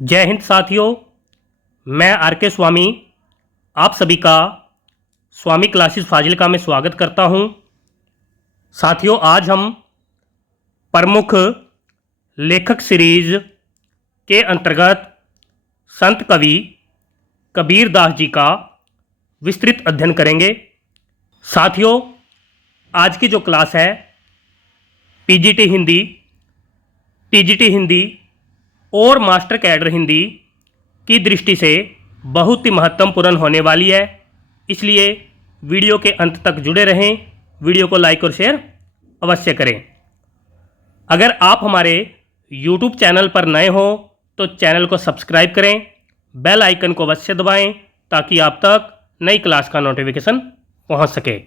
जय हिंद साथियों। मैं आर के स्वामी आप सभी का स्वामी क्लासेस फाजिल्का में स्वागत करता हूं। साथियों, आज हम प्रमुख लेखक सीरीज के अंतर्गत संत कवि कबीर दास जी का विस्तृत अध्ययन करेंगे। साथियों, आज की जो क्लास है पीजीटी हिंदी, टीजीटी हिंदी और मास्टर कैडर हिंदी की दृष्टि से बहुत ही महत्वपूर्ण होने वाली है, इसलिए वीडियो के अंत तक जुड़े रहें। वीडियो को लाइक और शेयर अवश्य करें। अगर आप हमारे YouTube चैनल पर नए हो तो चैनल को सब्सक्राइब करें, बेल आइकन को अवश्य दबाएं ताकि आप तक नई क्लास का नोटिफिकेशन पहुंच सके।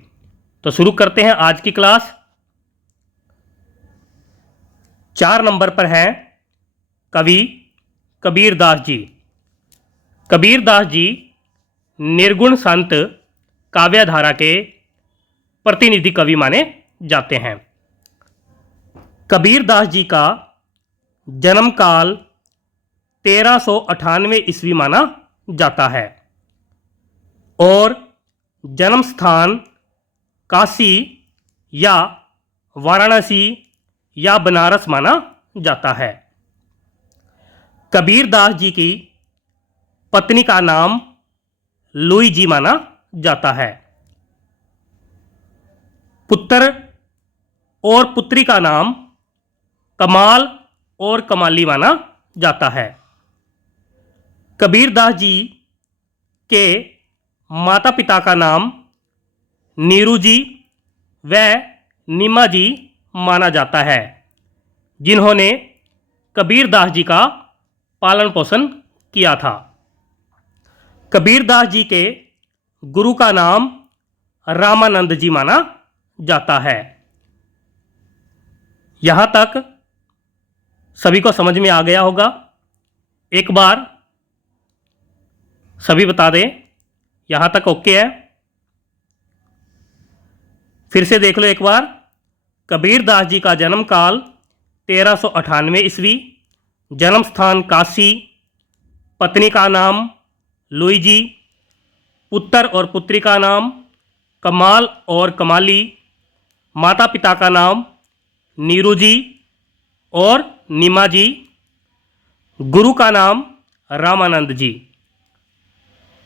तो शुरू करते हैं आज की क्लास। 4 नंबर पर है कवि कबीर दास जी। कबीर दास जी निर्गुण संत काव्यधारा के प्रतिनिधि कवि माने जाते हैं। कबीर दास जी का जन्म काल 1398 ईस्वी माना जाता है और जन्म स्थान काशी या वाराणसी या बनारस माना जाता है। कबीर दास जी की पत्नी का नाम लुई जी माना जाता है। पुत्र और पुत्री का नाम कमाल और कमाली माना जाता है। कबीर दास जी के माता पिता का नाम नीरू जी व नीमा जी माना जाता है, जिन्होंने कबीर दास जी का पालन पोषण किया था। कबीर दास जी के गुरु का नाम रामानंद जी माना जाता है। यहां तक सभी को समझ में आ गया होगा। एक बार सभी बता दें, यहां तक ओके है? फिर से देख लो एक बार। कबीर दास जी का जन्म काल 1398 ईस्वी, जन्म स्थान काशी, पत्नी का नाम लुई जी, पुत्र और पुत्री का नाम कमाल और कमाली, माता पिता का नाम नीरू जी और नीमा जी, गुरु का नाम रामानंद जी।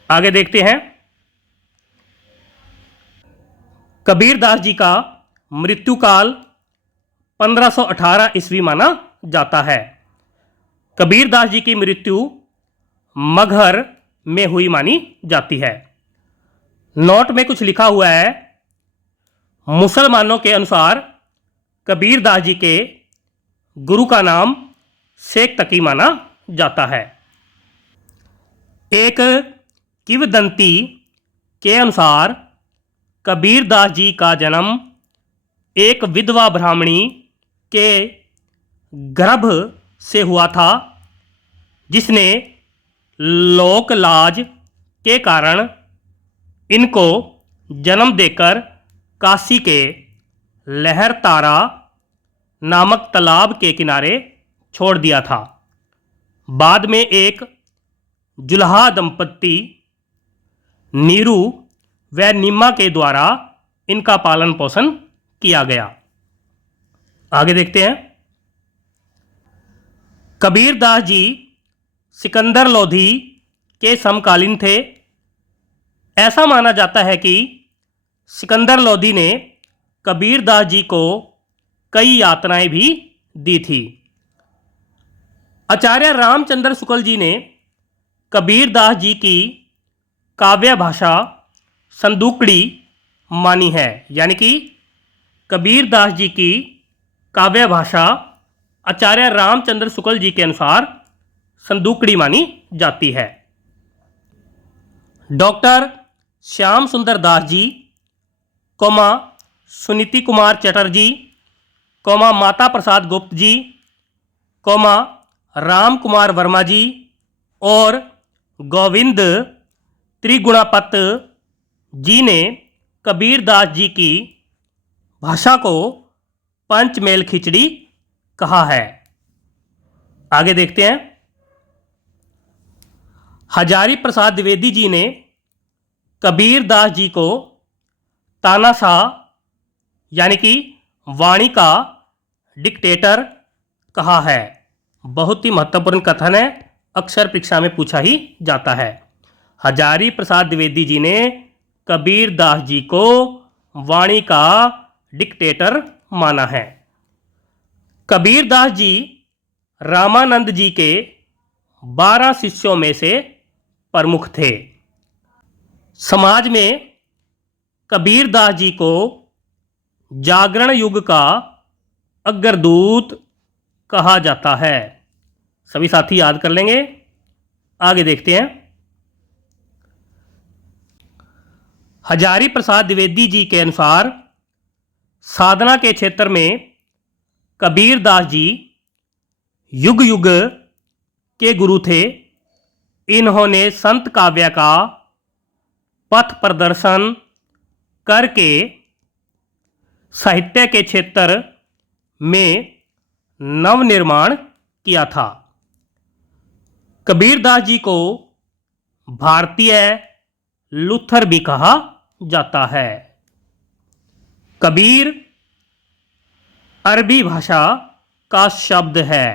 आगे देखते हैं। कबीर दास जी का मृत्यु काल 1518 ईस्वी माना जाता है। कबीर दास जी की मृत्यु मगहर में हुई मानी जाती है। नोट में कुछ लिखा हुआ है। मुसलमानों के अनुसार कबीर दास जी के गुरु का नाम शेख तकी माना जाता है। एक किंवदंती के अनुसार कबीर दास जी का जन्म एक विधवा ब्राह्मणी के गर्भ से हुआ था, जिसने लोक लाज के कारण इनको जन्म देकर काशी के लहर तारा नामक तालाब के किनारे छोड़ दिया था। बाद में एक जुल्हा दंपत्ति नीरू व नीमा के द्वारा इनका पालन पोषण किया गया। आगे देखते हैं। कबीर दास जी सिकंदर लोधी के समकालीन थे। ऐसा माना जाता है कि सिकंदर लोधी ने कबीर दास जी को कई यातनाएं भी दी थी। आचार्य रामचंद्र शुक्ल जी ने कबीर दास जी की काव्य भाषा संदूकड़ी मानी है, यानी कि कबीर दास जी की काव्य भाषा आचार्य रामचंद्र शुक्ल जी के अनुसार संदूकड़ी मानी जाती है। डॉक्टर श्याम सुंदर दास जी, सुनीति कुमार चटर्जी, माता प्रसाद गुप्त जी, राम कुमार वर्मा जी और गोविंद त्रिगुणापत जी ने कबीर दास जी की भाषा को पंचमेल खिचड़ी कहा है। आगे देखते हैं। हजारी प्रसाद द्विवेदी जी ने कबीर दास जी को तानाशाह यानी कि वाणी का डिक्टेटर कहा है। बहुत ही महत्वपूर्ण कथन है, अक्सर परीक्षा में पूछा ही जाता है। हजारी प्रसाद द्विवेदी जी ने कबीर दास जी को वाणी का डिक्टेटर माना है। कबीर दास जी रामानंद जी के 12 शिष्यों में से प्रमुख थे। समाज में कबीर दास जी को जागरण युग का अग्रदूत कहा जाता है। सभी साथी याद कर लेंगे। आगे देखते हैं। हजारी प्रसाद द्विवेदी जी के अनुसार साधना के क्षेत्र में कबीर दास जी युग युग के गुरु थे। इन्होंने संत काव्य का पथ प्रदर्शन करके साहित्य के क्षेत्र में नवनिर्माण किया था। कबीर दास जी को भारतीय लूथर भी कहा जाता है। कबीर अरबी भाषा का शब्द है।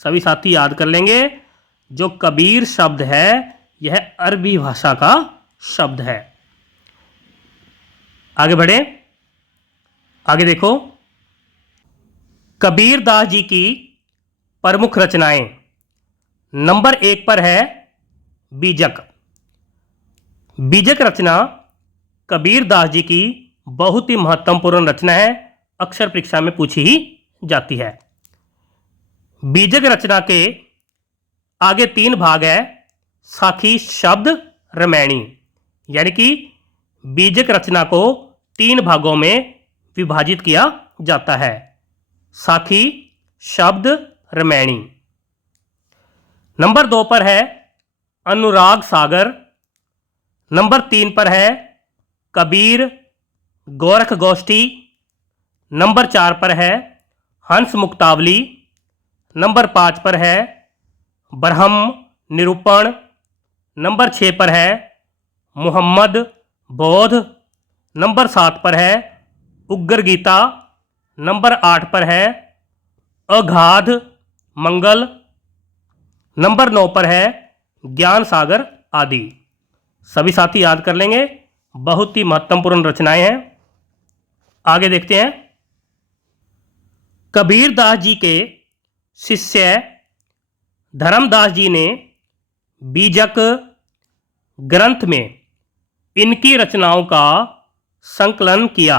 सभी साथी याद कर लेंगे, जो कबीर शब्द है यह अरबी भाषा का शब्द है। आगे बढ़े, आगे देखो। कबीर दास जी की प्रमुख रचनाएं। नंबर 1 पर है बीजक। बीजक रचना कबीर दास जी की बहुत ही महत्वपूर्ण रचना है, अक्सर परीक्षा में पूछी ही जाती है। बीजक रचना के आगे 3 भाग है। साखी, शब्द, रमैणी, यानी कि बीजक रचना को 3 भागों में विभाजित किया जाता है। साखी, शब्द, रमैणी। नंबर 2 पर है अनुराग सागर। नंबर 3 पर है कबीर गोरख गोष्ठी। नंबर 4 पर है हंस मुक्तावली। नंबर 5 पर है ब्रह्म निरूपण। नंबर 6 पर है मुहम्मद बोध। नंबर 7 पर है उग्र गीता। नंबर 8 पर है अगाध मंगल। नंबर 9 पर है ज्ञान सागर आदि। सभी साथी याद कर लेंगे, बहुत ही महत्वपूर्ण रचनाएं हैं। आगे देखते हैं। कबीर दास जी के शिष्य धर्मदास जी ने बीजक ग्रंथ में इनकी रचनाओं का संकलन किया।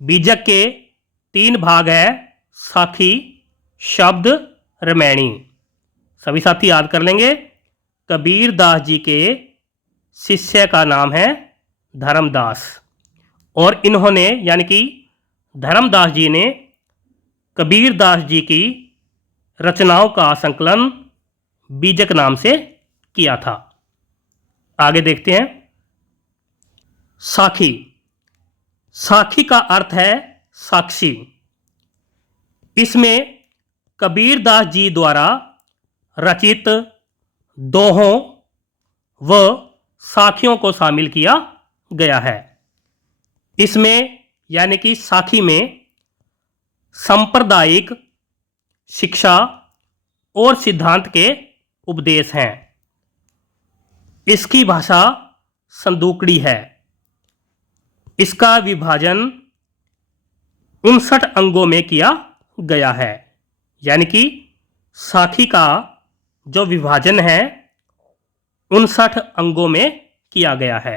बीजक के 3 भाग है, साखी, शब्द, रमैणी। सभी साथी याद कर लेंगे। कबीर दास जी के शिष्य का नाम है धर्मदास, और इन्होंने यानी कि धर्मदास जी ने कबीर दास जी की रचनाओं का संकलन बीजक नाम से किया था। आगे देखते हैं। साखी। साखी का अर्थ है साक्षी। इसमें कबीर दास जी द्वारा रचित दोहों व साखियों को शामिल किया गया है। इसमें यानी कि साखी में सांप्रदायिक शिक्षा और सिद्धांत के उपदेश हैं। इसकी भाषा संदूकड़ी है। इसका विभाजन 59 अंगों में किया गया है, यानी कि साखी का जो विभाजन है 59 अंगों में किया गया है।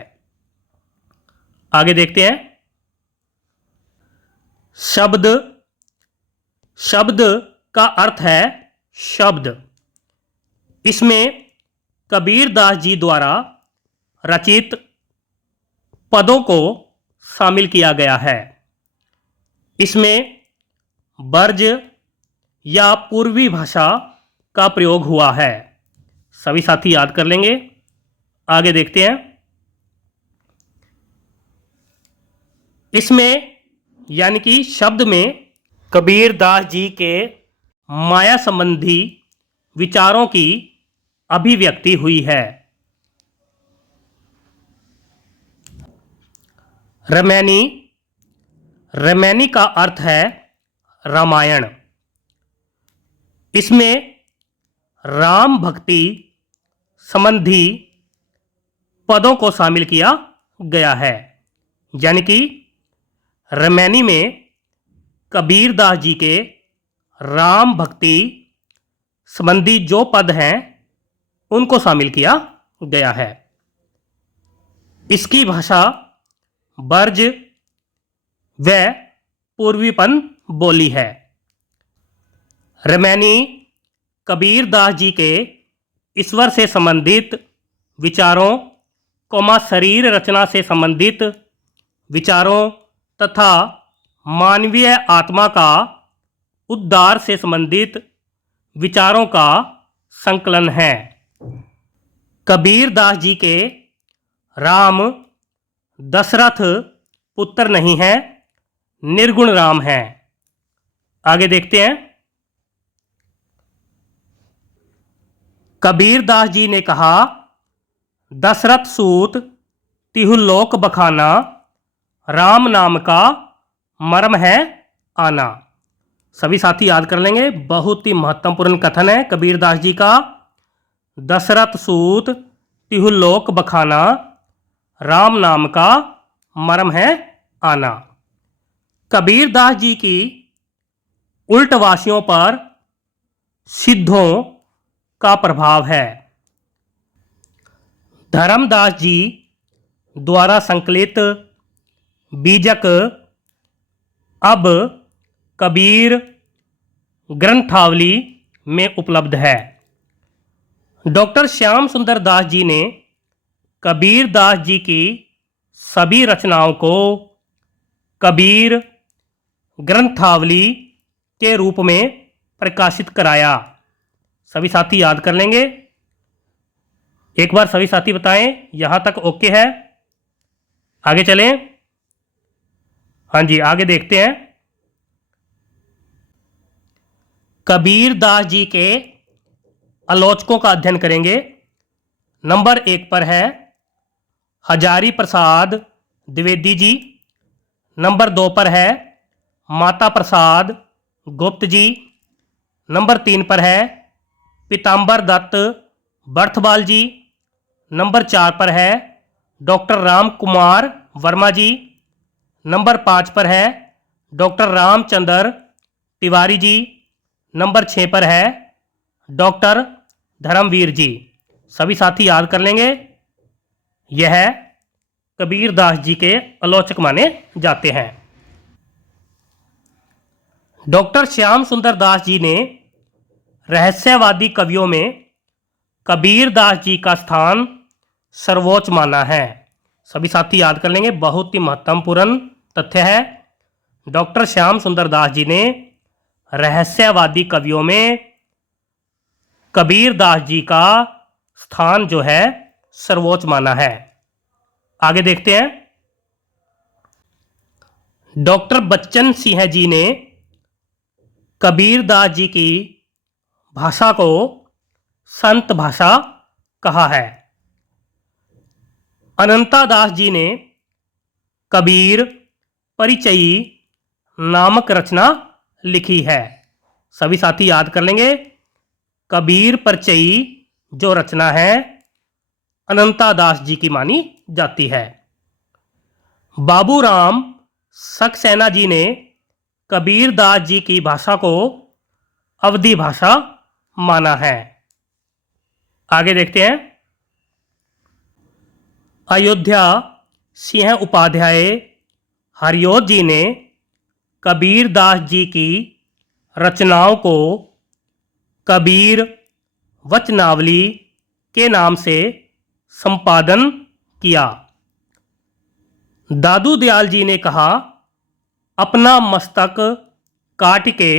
आगे देखते हैं। शब्द। शब्द का अर्थ है शब्द। इसमें कबीर दास जी द्वारा रचित पदों को शामिल किया गया है। इसमें ब्रज या पूर्वी भाषा का प्रयोग हुआ है। सभी साथी याद कर लेंगे। आगे देखते हैं। इसमें यानी कि शब्द में कबीर दास जी के माया संबंधी विचारों की अभिव्यक्ति हुई है। रमैनी, रमैनी का अर्थ है रामायण। इसमें राम भक्ति संबंधी पदों को शामिल किया गया है। यानी कि रमैनी में कबीर दास जी के राम भक्ति संबंधी जो पद हैं उनको शामिल किया गया है। इसकी भाषा ब्रज व पूर्वीपन बोली है। रमैनी कबीर दास जी के ईश्वर से संबंधित विचारों शरीर रचना से संबंधित विचारों तथा मानवीय आत्मा का उद्धार से संबंधित विचारों का संकलन है। कबीर दास जी के राम दशरथ पुत्र नहीं हैं, निर्गुण राम हैं। आगे देखते हैं। कबीर दास जी ने कहा, दशरथ सूत तिहु लोक बखाना, राम नाम का मर्म है आना। सभी साथी याद कर लेंगे, बहुत ही महत्वपूर्ण कथन है कबीर दास जी का। दशरथ सूत तिहु लोक बखाना, राम नाम का मर्म है आना। कबीर दास जी की उल्टवासियों पर सिद्धों का प्रभाव है। धर्मदास जी द्वारा संकलित बीजक अब कबीर ग्रंथावली में उपलब्ध है। डॉक्टर श्याम सुंदर दास जी ने कबीर दास जी की सभी रचनाओं को कबीर ग्रंथावली के रूप में प्रकाशित कराया। सभी साथी याद कर लेंगे। एक बार सभी साथी बताएं, यहां तक ओके है? आगे चलें। हाँ जी, आगे देखते हैं। कबीर दास जी के आलोचकों का अध्ययन करेंगे। नंबर 1 पर है हजारी प्रसाद द्विवेदी जी। नंबर 2 पर है माता प्रसाद गुप्त जी। नंबर 3 पर है पीताम्बर दत्त बर्थवाल जी। नंबर 4 पर है डॉक्टर राम कुमार वर्मा जी। नंबर 5 पर है डॉक्टर रामचंद्र तिवारी जी। नंबर 6 पर है डॉक्टर धर्मवीर जी। सभी साथी याद कर लेंगे। यह कबीर दास जी के आलोचक माने जाते हैं। डॉक्टर श्याम सुंदर दास जी ने रहस्यवादी कवियों में कबीर दास जी का स्थान सर्वोच्च माना है। सभी साथी याद कर लेंगे, बहुत ही महत्वपूर्ण तथ्य है। डॉक्टर श्याम सुंदर दास जी ने रहस्यवादी कवियों में कबीर दास जी का स्थान जो है सर्वोच्च माना है। आगे देखते हैं। डॉक्टर बच्चन सिंह जी ने कबीर दास जी की भाषा को संत भाषा कहा है। अनंता दास जी ने कबीर परिचयी नामक रचना लिखी है। सभी साथी याद कर लेंगे। कबीर परिचयी जो रचना है अनंता दास जी की मानी जाती है। बाबूराम सक्सेना जी ने कबीर दास जी की भाषा को अवधी भाषा माना है। आगे देखते हैं। अयोध्या सिंह उपाध्याय हरियोत जी ने कबीर दास जी की रचनाओं को कबीर वचनावली के नाम से संपादन किया। दादू दयाल जी ने कहा, अपना मस्तक काट के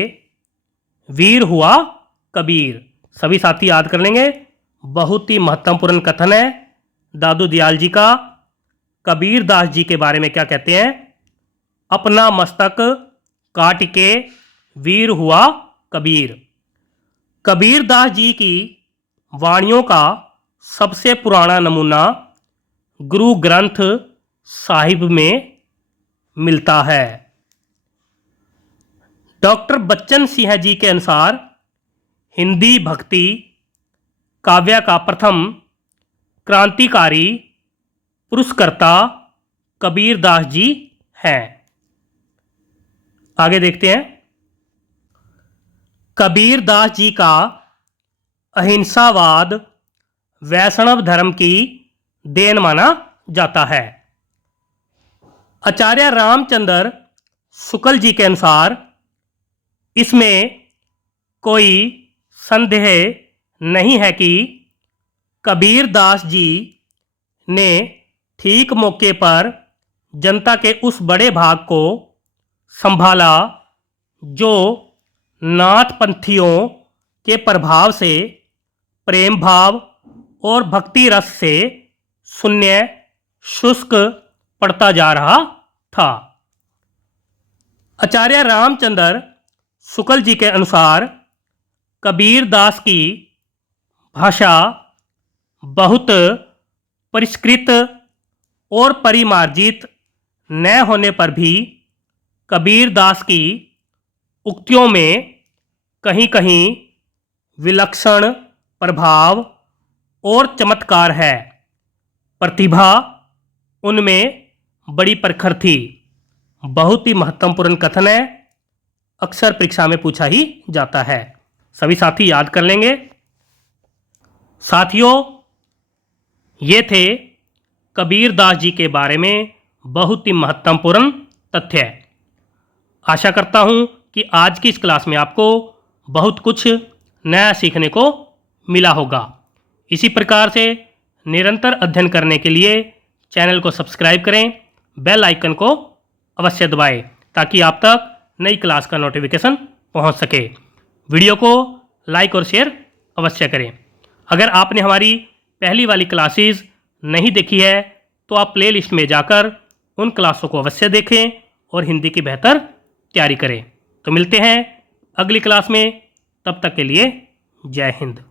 वीर हुआ कबीर। सभी साथी याद कर लेंगे, बहुत ही महत्वपूर्ण कथन है दादू दयाल जी का। कबीर दास जी के बारे में क्या कहते हैं? अपना मस्तक काट के वीर हुआ कबीर। कबीर दास जी की वाणियों का सबसे पुराना नमूना गुरु ग्रंथ साहिब में मिलता है। डॉक्टर बच्चन सिंह जी के अनुसार हिंदी भक्ति काव्य का प्रथम क्रांतिकारी पुरस्कर्ता कबीर दास जी हैं। आगे देखते हैं। कबीर दास जी का अहिंसावाद वैष्णव धर्म की देन माना जाता है। आचार्य रामचंद्र शुक्ल जी के अनुसार इसमें कोई संदेह नहीं है कि कबीर दास जी ने ठीक मौके पर जनता के उस बड़े भाग को संभाला जो नाथपंथियों के प्रभाव से प्रेम भाव और भक्ति रस से शून्य शुष्क पड़ता जा रहा था। आचार्य रामचंद्र शुक्ल जी के अनुसार कबीर दास की भाषा बहुत परिष्कृत और परिमार्जित न होने पर भी कबीर दास की उक्तियों में कहीं कहीं विलक्षण प्रभाव और चमत्कार है। प्रतिभा उनमें बड़ी प्रखर थी। बहुत ही महत्वपूर्ण कथन है, अक्सर परीक्षा में पूछा ही जाता है। सभी साथी याद कर लेंगे। साथियों, ये थे कबीर दास जी के बारे में बहुत ही महत्वपूर्ण तथ्य। आशा करता हूँ कि आज की इस क्लास में आपको बहुत कुछ नया सीखने को मिला होगा। इसी प्रकार से निरंतर अध्ययन करने के लिए चैनल को सब्सक्राइब करें, बेल आइकन को अवश्य दबाएं ताकि आप तक नई क्लास का नोटिफिकेशन पहुंच सके। वीडियो को लाइक और शेयर अवश्य करें। अगर आपने हमारी पहली वाली क्लासेस नहीं देखी है तो आप प्लेलिस्ट में जाकर उन क्लासों को अवश्य देखें और हिंदी की बेहतर तैयारी करें। तो मिलते हैं अगली क्लास में, तब तक के लिए जय हिंद।